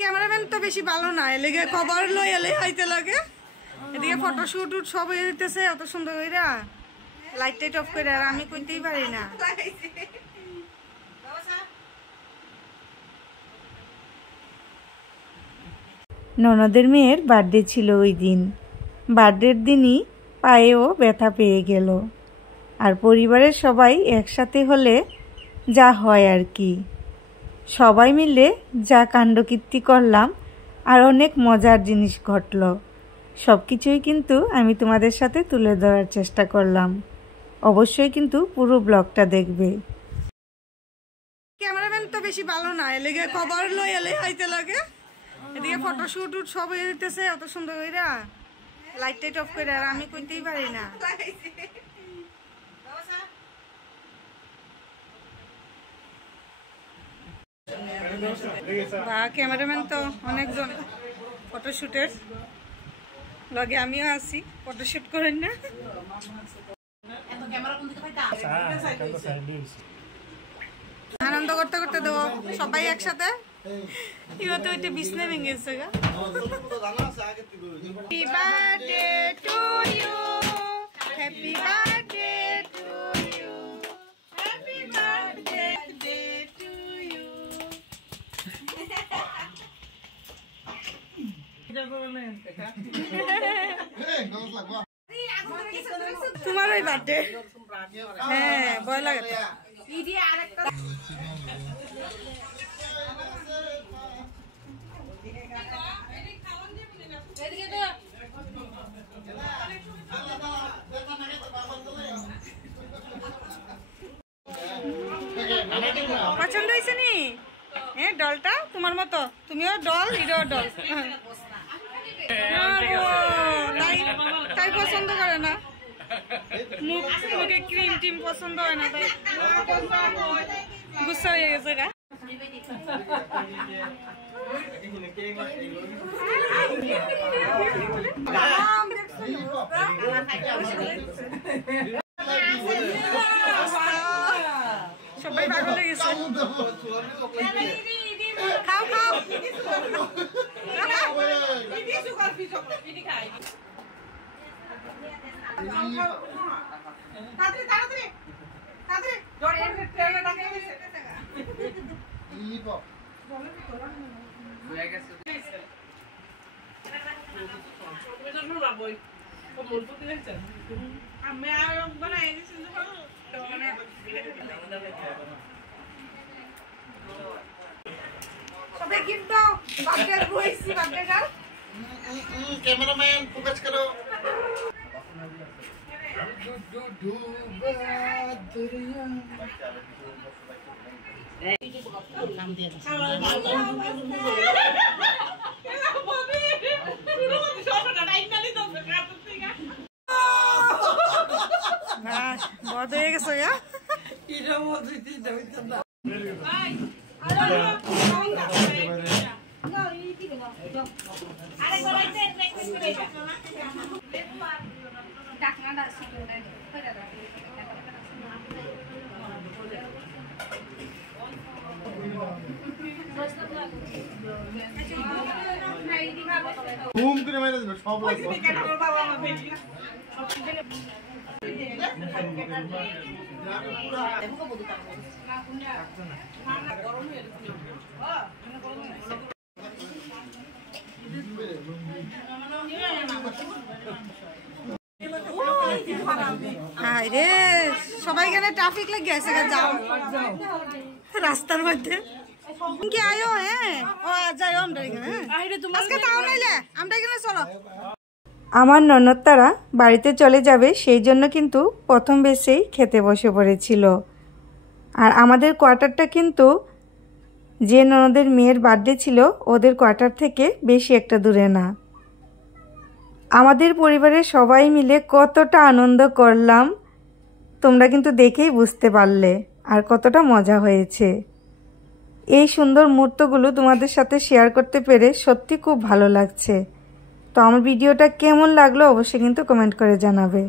Cameraman তো বেশি ভালো না, এলেগে খবর লই এলে হইতে লাগে। এদিকে ফটোশুট সব হইতেছে এত সুন্দর কইরা, লাইট টাইট অফ করে, আর আমি কইতেই পারি না। ননদের মেয়ের বার্থডে ছিল ওই দিন। বার্থডের দিনই পায়েও ব্যথা পেয়ে গেল। আর পরিবারের সবাই একসাথে হলে যা হয় আর কি, সবাই মিলে যা কাণ্ডকীর্তি করলাম আর অনেক মজার জিনিস ঘটল, সব কিছুই কিন্তু আমি তোমাদের সাথে তুলে ধরার চেষ্টা করলাম। অবশ্যই কিন্তু পুরো ব্লগটা দেখবে। ক্যামেরাম্যান তো বেশি ভালো না, এলেগে খবর লই এলে হইতে লাগে। এদিকে ফটোশুট সব হইতেছে এত সুন্দর কইরা, লাইট টাইট অফ করে, আর আমি কইতেই পারি না। বা ক্যামেরাম্যান তো অনেকজন ফটোশুটের লগে, আমিও আছি, ফটোশুট করেন না। আনন্দ করতে করতে দেবো সবাই একসাথে। এবার তো ওইটা বিছনা ভেঙে গেছে গা। Happy birthday to you, happy birthday to you, happy birthday to you. তোমার ওই বার্থডে? হ্যাঁ, ভয় লাগে। পছন্দ হয়েছে নি? হ্যাঁ, ডলটা তোমার মতো, তুমিও ডল, হিরো ডল। তাই পছন্দ করে না, মুখে ক্রিম টিম পছন্দ হয় না, তাই গুচ্ছা হয়ে গেছে গা। সবাই পাগল হয়ে গেছে। খাও খাও, সবাই গিফট দাও। বার্থডে বইছি, বার্থডে গার্ল। कैमरामैन फोकस करो। बहुत हो गया सोया। घूम করে মেরে দেব সব লাগবে। হাই রে, সবাই কেন ট্রাফিক লেগে গেছে, যাও রাস্তার মধ্যে কি আয়ো। হ্যাঁ, ও যাইও আমরা এখানে। আজকে তাও নাইলে আমরা এখানে চলো। আমার ননদ তারা বাড়িতে চলে যাবে, সেই জন্য কিন্তু প্রথম বেসেই খেতে বসে পড়েছিল। আর আমাদের কোয়ার্টারটা কিন্তু যে ননদের মেয়ের বার্থডে ছিল ওদের কোয়ার্টার থেকে বেশি একটা দূরে না। আমাদের পরিবারের সবাই মিলে কতটা আনন্দ করলাম তোমরা কিন্তু দেখেই বুঝতে পারলে, আর কতটা মজা হয়েছে। এই সুন্দর মুহূর্তগুলো তোমাদের সাথে শেয়ার করতে পেরে সত্যি খুব ভালো লাগছে। তো আমার ভিডিওটা কেমন লাগলো অবশ্যই কিন্তু কমেন্ট করে জানাবে।